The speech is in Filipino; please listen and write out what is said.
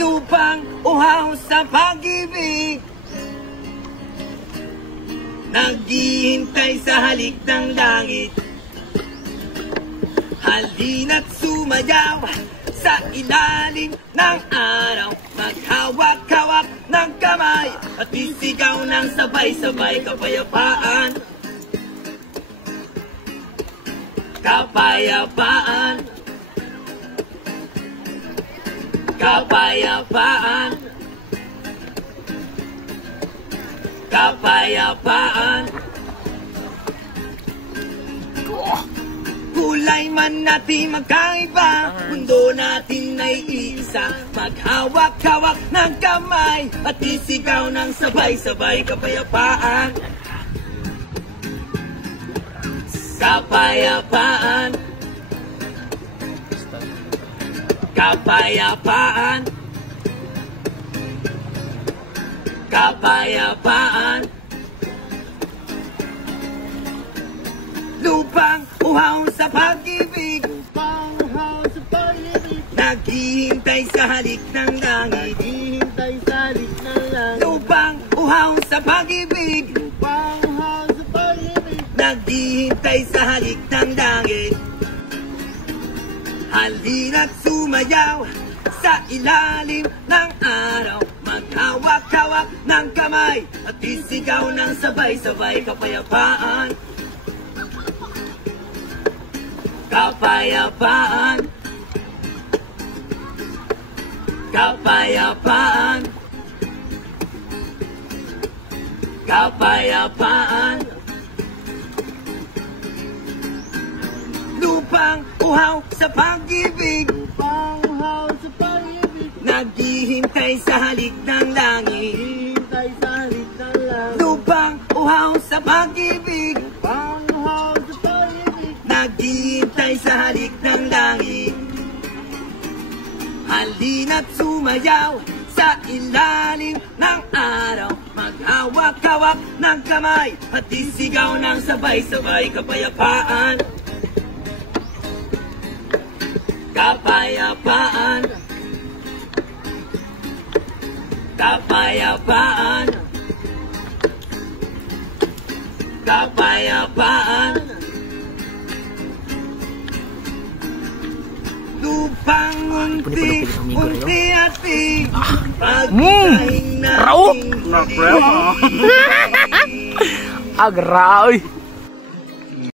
Lupang uhaw sa pag-ibig, naghihintay sa halik ng langit. Halina't sumayaw sa ilalim ng araw, maghawak-hawak ng kamay at isigaw ng sabay-sabay kapayapaan. Kapayapaan, kapayapaan, kapayapaan. Kulay man natin magkaiba, mundo natin ay iisa. Maghawak-hawak ng kamay at isigaw ng sabay-sabay kapayapaan. Kapayapaan, kapayapaan, kapayapaan. Lupang uhaw sa pag-ibig, naghihintay sa halik ng langit. Lupang uhaw sa pag-ibig, naghihintay sa halik ng langit. Halina't sumayaw sa ilalim ng araw, maghawak-hawak ng kamay at isigaw ng sabay-sabay kapayapaan. Kapayapaan, kapayapaan, kapayapaan. Lupang uhaw sa pag-ibig, naghihintay sa halik ng langit. Lupang uhaw sa pag-ibig, naghihintay sa halik ng langit. Halina't sumayaw sa ilalim ng araw, maghawak-hawak ng kamay at isigaw ng sabay-sabay kapayapaan. Kapayapaan, kapayapaan, kapayapaan. Lupang unti-unti pagkain natin. Agraoy.